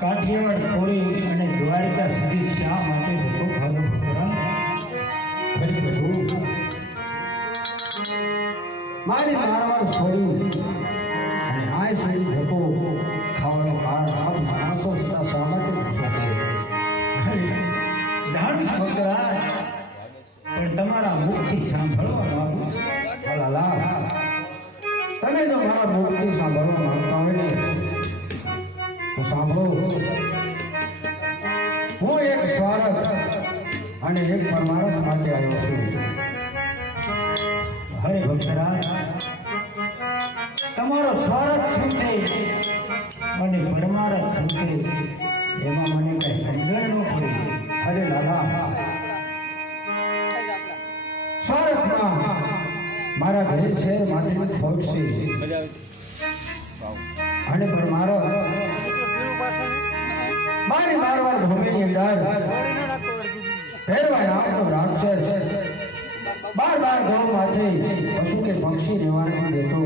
કાઠિયાવાડ છોડી અને દ્વારકા સુધી શા માટે ધક્કો ખાધો ભગવાન? ફરી બધું મારી મારવાર છોડી અને આય સુધી ધક્કો ખાવાનો કારણ આપ માણસો સદા શા માટે પૂછો છો? જાણું છું બકરા, પણ તમારા મુખથી સાંભળવાનું આવ્યું છે. લાલા, તમે જો મારા મુખથી સાંભળવા માંગતા હોય ને તો સાંભળો. હું એક સ્વાર્થ અને એક પરમાર્થ માટે આવ્યો છું. હરે બકરા, તમારો સ્વાર્થ શું છે અને પરમાર્થ શું છે એમાં મને કઈ સમજણ ન પડી. અરે લાલા, સ્વાર્થમાં મારા ઘરે શહેર માટેની ફોજ છે અને પરમાર્થ મારી મારવાર ભૂમિની અંદર ફેરવાય નામનો રાક્ષસ બાર ગૌમાંથી પશુ કે પક્ષી રહેવા નથી દેતો,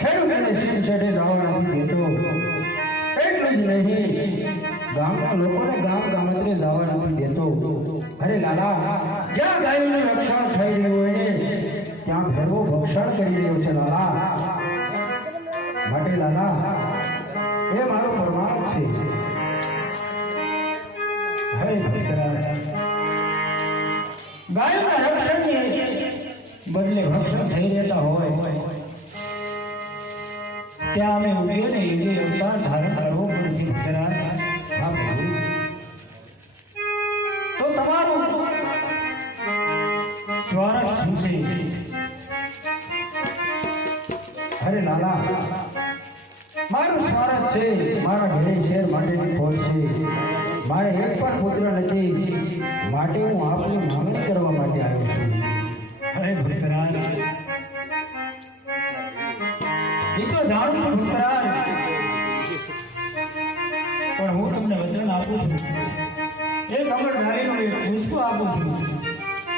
ખેડૂતોને શીર ચડે જવા નથી દેતો. એટલું જ નહીં, ગામના લોકોને ગામત્રે જવા નથી દેતો. અરે લાલા, જ્યાં ગાયોનું રક્ષણ થઈ રહ્યું હોય ત્યાં ભેરવો ભક્ષણ કરી રહ્યો છે લાલા. માટે લાલા, એ મારો પરમાર્થ છે. હરે બકરા, ગાયોના રક્ષણને બદલે ભક્ષણ થઈ રહેતા હોય ત્યાં અમે ઉગ્યો ને એવી અવતાર ધારણ કરવો પડશે બકરા. હા પ્રભુ, તો તમારું સ્વાર્થ શું છે? અરે લાલા, મારું સ્વાર્થ છે મારા ઘરે શેર માટેની ફોજ છે. મારે એક પણ પુત્ર નથી, માટે હું આપની માંગણી કરવા માટે આવ્યો છું. હરે બકરા, એ તો જાણું છું બકરા, પણ હું તમને વચન આપું છું, એક અમર નારીનું એક પુષ્પ આપું છું.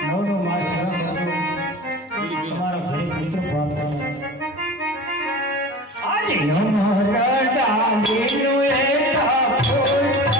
નવનો માસ સેવા કરજો, તમારા ઘરે પુત્ર પ્રાપ્ત થશે. આજે અમારા ડાલીનું એક ફૂલ આવ્યું.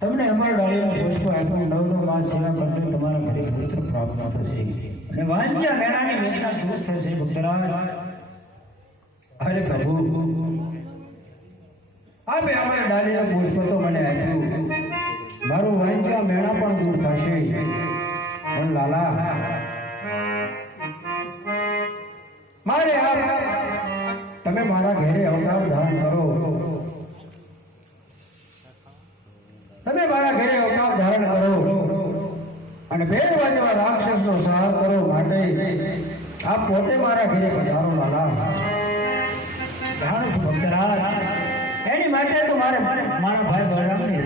તમને અમારા ડાળીનું પુષ્પ આપ્યું. નવનો માસ સેવા કરજો, તમારા ઘરે પુત્ર પ્રાપ્ત થશે અને વાંચ્યા મેળાની વેદના દૂર થશે બકરા. અરે પ્રભુ, આપે અમારા ડાલીના પુષ્પ તો મને આપ્યું, મારું વાંચ્યા મેળા પણ દૂર થશે. પણ લાલા, મારે તમે મારા ઘરે અવતાર ધારણ કરો. તમે મારા ઘરે અવતાર ધારણ કરો અને ભેરવા જેવા રાક્ષસનો સંહાર કરો. માટે આપ પોતે મારા ઘરે પધારો લાલા. જાણું છું બકરા, એની માટે તો મારે મારા ભાઈ બલરામને